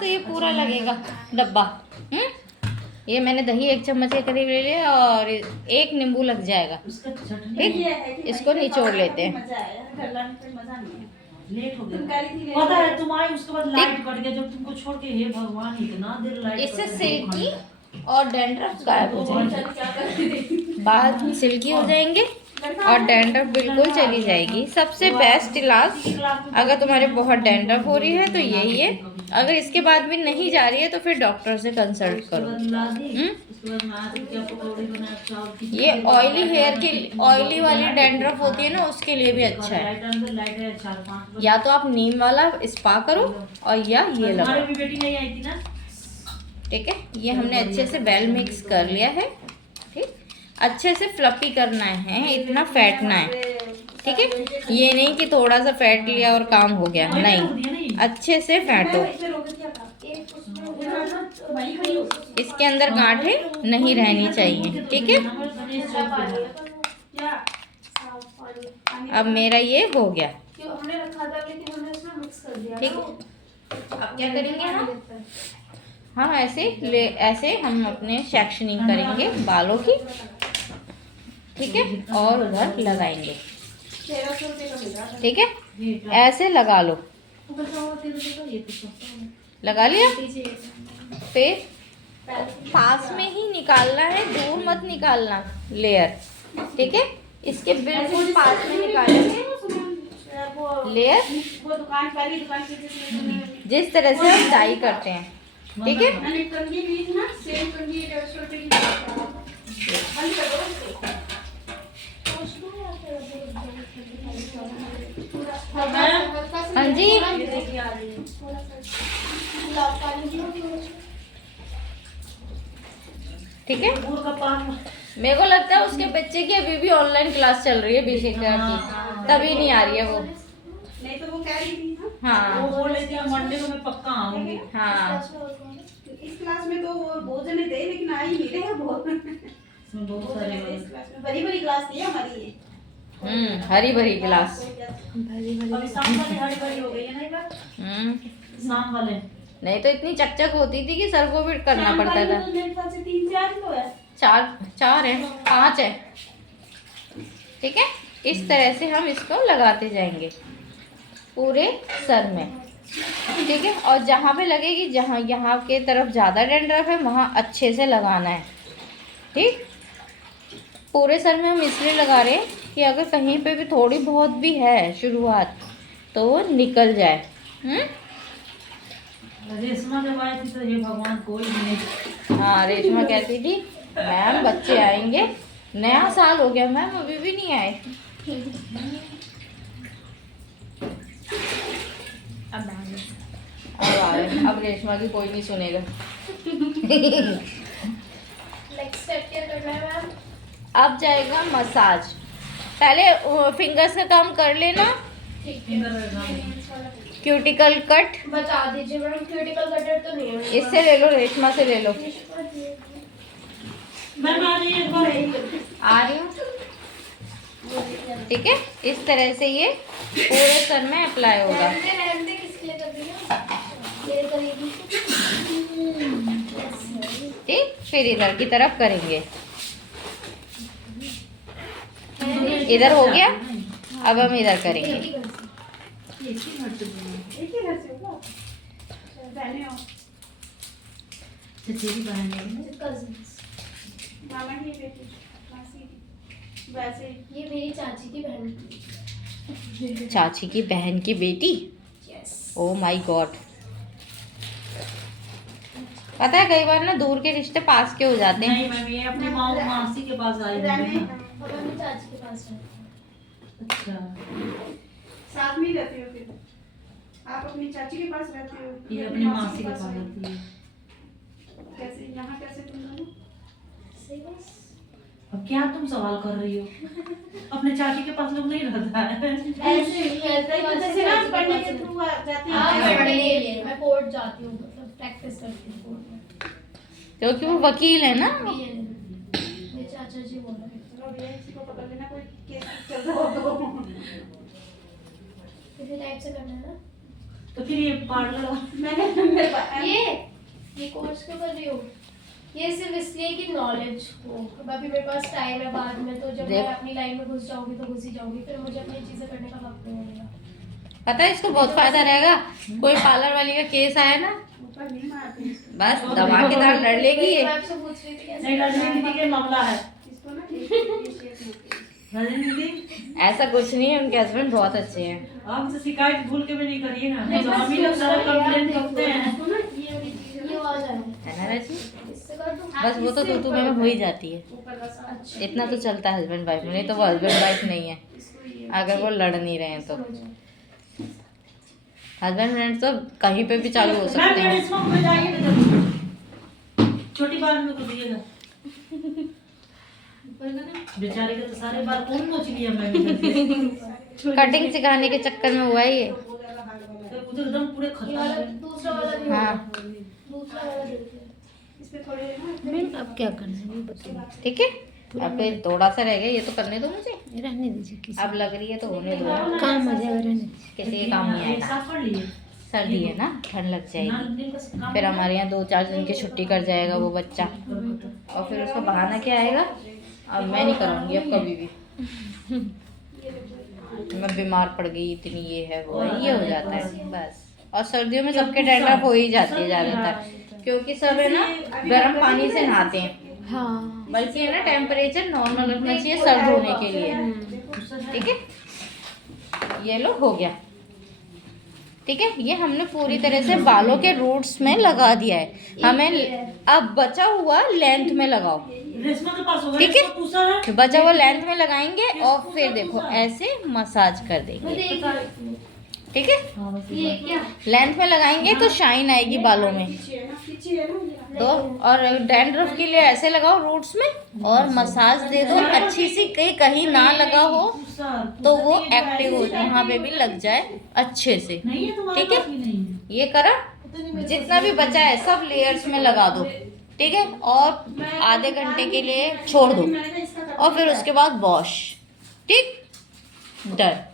तो ये पूरा लगेगा डब्बा। ये मैंने दही 1 चम्मच के करीब ले लिया और 1 नींबू लग जाएगा। ठीक, इसको निचोड़ लेते हैं। लेट हो गया, पता है तुम आई उसके बाद लाइट कट गया जब तुमको छोड़ के। हे भगवान, इतना देर लाइट। इससे सिल्की और डैंड्रफ गायब हो जाएंगे, बाल सिल्की हो जाएंगे और डैंड्रफ बिल्कुल चली जाएगी। सबसे बेस्ट इलाज अगर तुम्हारे बहुत डैंड्रफ हो रही है तो यही है। अगर इसके बाद भी नहीं जा रही है तो फिर डॉक्टर से कंसल्ट करो। ये ऑयली हेयर के, ऑयली वाली डैंड्रफ होती है ना, उसके लिए भी अच्छा है। या तो आप नीम वाला स्पा करो और या ये लगाओ। बेटी नहीं आई थी ना। ठीक है, ये हमने अच्छे से वेल मिक्स कर लिया है। ठीक, अच्छे से फ्लफी करना है, इतना फेंटना है। ठीक है, ये नहीं कि थोड़ा सा फेंट लिया और काम हो गया, नहीं, अच्छे से फेंटो। इसके अंदर गांठें नहीं रहनी चाहिए। ठीक है, अब मेरा ये हो गया। ठीक है, अब क्या करेंगे हम ऐसे हम अपने सेक्शनिंग करेंगे बालों की। ठीक है, और उधर लगाएंगे। ठीक है, ऐसे लगा लो। लगा लिया, फिर पास में ही निकालना है, दूर मत निकालना लेयर। ठीक है, इसके बिल्कुल पास में निकालेंगे लेयर, जिस तरह से हम डाई करते हैं। ठीक है, हाँ जी, ठीक है। मेरे को लगता है उसके बच्चे की अभी भी ऑनलाइन क्लास चल रही है बीशिका की, तभी नहीं आ रही है वो। नहीं तो वो कह रही थी। हाँ, वो बोल रही थी मंडे को मैं पक्का आऊंगी। हाँ, इस क्लास में तो वो बहुत जने थे लेकिन आ ही नहीं रहे हैं। बहुत सारे इस क्लास में बड़ी बड़ी क्लास थी हमारी ये। हरी भरी क्लास। अभी शाम वाली हरी भरी हो गई है ना। शाम वाले नहीं तो इतनी चकचक होती थी कि सर को भी करना पड़ता था। तो मेरे ख्याल से 3-4 तो है। 4 है, 5 है। ठीक है, इस तरह से हम इसको लगाते जाएंगे पूरे सर में। ठीक है, और जहाँ पे लगेगी, जहाँ यहाँ के तरफ ज़्यादा डैंड्रफ है वहाँ अच्छे से लगाना है। ठीक, पूरे सर में हम इसलिए लगा रहे हैं कि अगर कहीं पे भी थोड़ी बहुत भी है शुरुआत तो वो निकल जाए। रेशमा जब आई थी तो ये भगवान कोई नहीं। हाँ, रेशमा कहती थी मैम बच्चे आएंगे, नया साल हो गया मैम अभी भी नहीं आए। अब आए, अब रेशमा की कोई नहीं सुनेगा। अब जाएगा मसाज। पहले फिंगर्स का काम कर लेना। क्यूटिकल कट बता दीजिए मैडम, क्यूटिकल कटर तो नहीं है। इससे ले लो, रेशमा से ले लो। मैम आ रही है, आ रही हूँ। ठीक है, इस तरह से ये पूरे सर में अप्लाई होगा। ठीक, फिर इधर की तरफ करेंगे। इधर हो गया, अब हम इधर करेंगे। ये मेरी चाची की बहन। चाची की बहन की बेटी। Oh my God. पता है कई बार ना दूर के रिश्ते पास के हो जाते हैं। नहीं मैम, ये अपनी मासी के पास आई है। चाची के पास है। अच्छा, साथ में रहते हो फिर? आप अपनी चाची के पास रहते हो? ये अपनी मासी के पास रहती है। कैसे यहाँ कैसे तुम दोनों? सही बस। अब क्या तुम सवाल कर रही हो? अपने चाची के पास लोग नहीं रहता है। ऐसे ही रहता है, जैसे ना पढ़ने के थ्रू जाती हाँ, है। पढ़ने के लिए मैं कोर्ट जाती हूँ, मतलब प्रैक्टिस करती हूँ कोर्ट में। क्योंकि वो वकील है ना। मेरे चाचा जी बोल रहे हैं। चलो भैया किसी को पकड़ लेना, कोई केस चल रहा हो तो। इसी टाइप से करना है ना। तो फिर ये पार्लर मैंने मेरे पास ये कोर्स क्यों कर रही हो? ये सिर्फ इसलिए कि नॉलेज हो। अब अभी मेरे पास टाइम है, बाद में तो जब मैं देख। अपनी लाइन में घुस जाऊंगी तो घुस ही जाऊंगी, फिर मुझे अपनी चीजें करने का वक्त नहीं मिलेगा। पता है इसको बहुत फायदा रहेगा। कोई पार्लर वाली का केस आया ना, ऊपर नहीं मारते इसको। बस धमाकेदार लड़ लेगी ये। मैं आपसे पूछ रही थी कैसे नहीं, रजनी दीदी के मामला है। इसको ना ये शेप मत करो। रजनी दीदी, ऐसा कुछ नहीं है, उनके हस्बैंड बहुत अच्छे हैं। आप तो शिकायत भूल के भी नहीं करिए ना। नहीं, तो बस हम ही लोग सारा दूसरा कंप्लेन यार करते हैं। इसको ना ये ये आ जाए, है ना राजी? इससे कर दूं? बस वो तो तू में हो ही जाती है। ऊपर बस अच्छा, इतना तो चलता है हस्बैंड वाइफ में, नहीं तो वो हस्बैंड वाइफ नहीं है इसको ये अगर वो लड़ नहीं रहे हैं तो। समझ गई। हस्बैंड फ्रेंड तो कहीं पे भी चालू हो मैम, सकते हैं। इसमें मुझे जाइए ना जल्दी। छोटी बात में को दिएगा। बेचारे का तो सारे बार कौन पूछ लिया मैं। कटिंग सिखाने के चक्कर में हुआ है ये। बहुत ज्यादा हार्ड वाला है। उधर एकदम पूरे ये खत्म वाला है। दूसरा वाला भी हाँ। होगा। दूसरा वाला देखिए। इस पे थोड़े ना अब क्या करना है बताइए। ठीक है, अब ये थोड़ा सा रह गया, ये तो करने दो मुझे। रहने दीजिए किसी अब लग रही है तो होने दो। काम आ जाएगा, रहने दीजिए। किसी के काम नहीं एक आएगा। साफ कर लिए। सर्दी है ना, ठंड लग ना, जाएगी। दिन का काम फिर हमारे यहाँ 2-4 दिन की छुट्टी कर जाएगा वो बच्चा, और फिर उसका बहाना क्या आएगा, अब मैं नहीं कराऊंगी अब कभी भी। मैं बीमार पड़ गई, इतनी ये है वो है, ये हो जाता है बस। और सर्दियों में सबके डैंड्रफ हो ही जाती है ज़्यादातर, क्योंकि सब है ना गर्म पानी से नहाते हैं। हाँ बल्कि है ना टेम्परेचर नॉर्मल रखना चाहिए सर्द होने के लिए। ठीक है, ये लो हो गया। ठीक है, ये हमने पूरी तरह से बालों के रूट्स में लगा दिया है। हमें अब बचा हुआ लेंथ में लगाओ। रेशमा के पास होगा। ठीक है। रेशमा पूछा है। बचा हुआ लेंथ में लगाएंगे और फिर देखो ऐसे मसाज कर देंगे। मैं देख रही हूँ। ठीक है, हाँ, बस ये क्या? लेंथ में लगाएंगे तो शाइन आएगी बालों में। पीछे है ना, पीछे है ना ये। तो और डैंड्रफ के लिए ऐसे लगाओ रूट्स में और मसाज दे दो अच्छी सी, कहीं कहीं ना लगा हो पूछा। तो वो एक्टिव हो जाए, वहाँ पे भी लग जाए अच्छे से। नहीं है तुम्हारे ठीक है। पास भी नहीं है। ये करा, जितना भी बचा है सब लेयर्स में लगा दो। ठीक है, और आधे घंटे के लिए छोड़ दो मैंने कहा इसका और फिर उसके बाद वॉश। ठीक, डन।